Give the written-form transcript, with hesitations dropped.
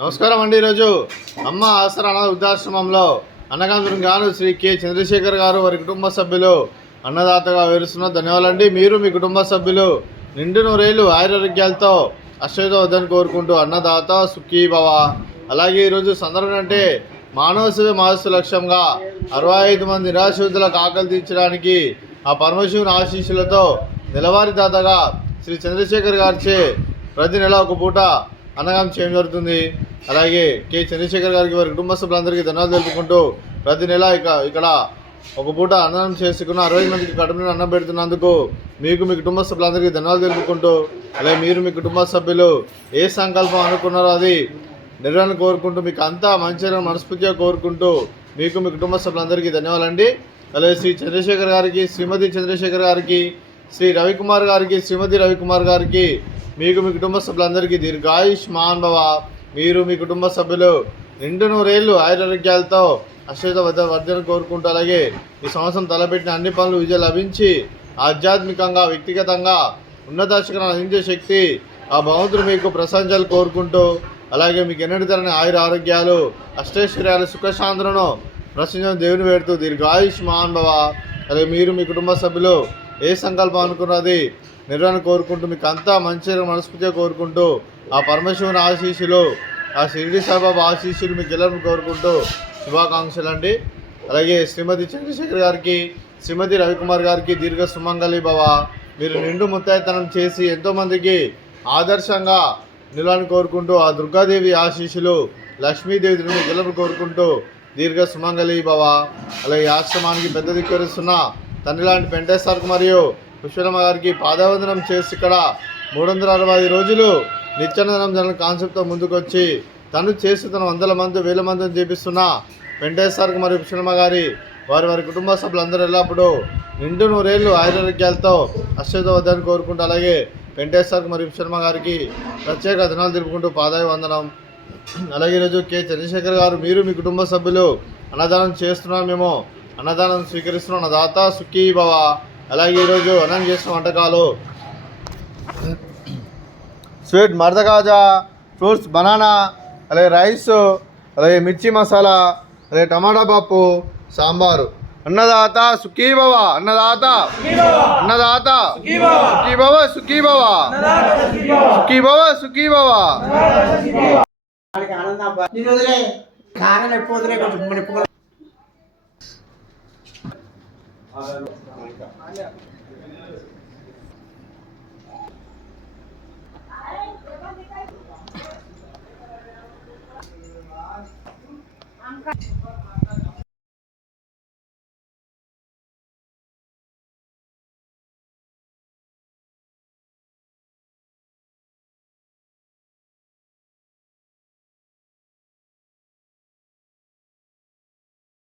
నమస్కారం అండి. ఈరోజు అమ్మ ఆసరా అనాథ వృద్ధాశ్రమంలో అన్నగాంధ్రం గాను శ్రీ కె చంద్రశేఖర్ గారు వారి కుటుంబ సభ్యులు అన్నదాతగా వివరిస్తున్న ధన్యవాదాలండి. మీరు మీ కుటుంబ సభ్యులు నిండు నూరేళ్లు ఆయురారోగ్యాలతో అశ్వతో వద్దని కోరుకుంటూ అన్నదాత సుఖీ భవ. అలాగే ఈరోజు సందర్భం అంటే మానవ సేవ మానసు లక్ష్యంగా 65 మంది నిరాశ్రితులకు ఆకలి తీర్చడానికి ఆ పరమశివుని ఆశీస్సులతో నెలవారీ దాతగా శ్రీ చంద్రశేఖర్ గారిచే ప్రతి నెల ఒక పూట అన్నదానం చేయడం జరుగుతుంది. అలాగే కె చంద్రశేఖర్ గారికి వారి కుటుంబ సభ్యులందరికీ ధన్యవాదాలు తెలుపుకుంటూ ప్రతి నెల ఇక్కడ ఒక పూట అన్నదానం చేసుకున్న 60 మందికి కడుపుని అన్నం పెడుతున్నందుకు మీకు మీ కుటుంబ సభ్యులందరికీ ధన్యవాదాలు తెలుపుకుంటూ, అలాగే మీరు మీ కుటుంబ సభ్యులు ఏ సంకల్పం అనుకున్నారో అది నిర్వహణ కోరుకుంటూ మీకు అంతా మంచిగా మనస్ఫూర్తిగా కోరుకుంటూ మీకు మీ కుటుంబ సభ్యులందరికీ ధన్యవాదాలండి. అలాగే శ్రీ చంద్రశేఖర్ గారికి, శ్రీమతి చంద్రశేఖర్ గారికి, శ్రీ రవికుమార్ గారికి, శ్రీమతి రవికుమార్ గారికి, మీకు మీ కుటుంబ సభ్యులందరికీ దీర్ఘాయుష్మాన్ భవ. మీరు మీ కుటుంబ సభ్యులు నిండు నూరేళ్లు ఆయురారోగ్యాలతో అశ్వత వర్ధన కోరుకుంటూ, అలాగే ఈ సంవత్సరం తలపెట్టిన అన్ని పనులు విజయం లభించి ఆధ్యాత్మికంగా వ్యక్తిగతంగా ఉన్నత శిఖరం అందించే శక్తి ఆ భగవంతుడు మీకు ప్రశంసలు కోరుకుంటూ, అలాగే మీకు ఎన్నటి తరని ఆయుర ఆరోగ్యాలు అష్టైశ్వర్యాలు సుఖశాంతులను ప్రశ్నించడం దేవుని వేడుతూ దీర్ఘాయుష్మాన్ భవ. అలాగే మీరు మీ కుటుంబ సభ్యులు ఏ సంకల్పం అనుకున్నది నిర్వహణ కోరుకుంటూ మీకు అంతా మంచిగా మనస్ఫూర్తిగా కోరుకుంటూ ఆ పరమశివుని ఆశీస్సులు, ఆ షిరిడి సాయిబాబా ఆశీస్సులు మీకు గెలవని కోరుకుంటూ శుభాకాంక్షలు అండి. అలాగే శ్రీమతి చంద్రశేఖర్ గారికి, శ్రీమతి రవికుమార్ గారికి దీర్ఘ సుమంగళి భవ. మీరు నిండు ముత్తైతనం చేసి ఎంతోమందికి ఆదర్శంగా నిలవని కోరుకుంటూ ఆ దుర్గాదేవి ఆశీస్సులు, లక్ష్మీదేవి మీకు గెలవని కోరుకుంటూ దీర్ఘ సుమంగళి భవ. అలాగే ఆశ్రమానికి పెద్ద దిక్కువరిస్తున్న తండ్రి లాంటి వెంకటేశ్వరకు మరియు పుష్పలమ్మ గారికి పాదవందనం చేసి ఇక్కడ 365 రోజులు నిత్యానందనం జన కాన్సెప్ట్తో ముందుకొచ్చి తను చేసి తన 100 మంది 1000 మందిని చేపిస్తున్న వెంకటేశ్వరకు మరియు పుష్పలమ్మ గారి వారి కుటుంబ సభ్యులందరూ ఎల్లప్పుడూ నిండు నూరేళ్లు ఆయురారోగ్యాలతో అశ్వత వద్దని కోరుకుంటూ, అలాగే వెంకటేశ్వరకు మరియు పుష్పలమ్మ గారికి ప్రత్యేక ధన్యవాదాలు తెలుపుకుంటూ పాదాయ వందనం. అలాగే ఈరోజు కె చంద్రశేఖర్ గారు మీరు మీ కుటుంబ సభ్యులు అన్నదానం చేస్తున్నాం, మేము అన్నదానం స్వీకరిస్తున్నాం, అన్నదాత సుఖీ భవ. అలాగే ఈరోజు అన్నం చేసిన వంటకాలు స్వీట్ మర్దకాజా, ఫ్రూట్స్ బనానా, అలాగే రైస్, అలాగే మిర్చి మసాలా, అలాగే టమాటా పప్పు, సాంబారు. అన్నదాత సుఖీ భవ, అన్నదాత అన్నదాత సుఖీ భవ, సుఖీ భవ, సుఖీ భవ, సుఖీ భవ.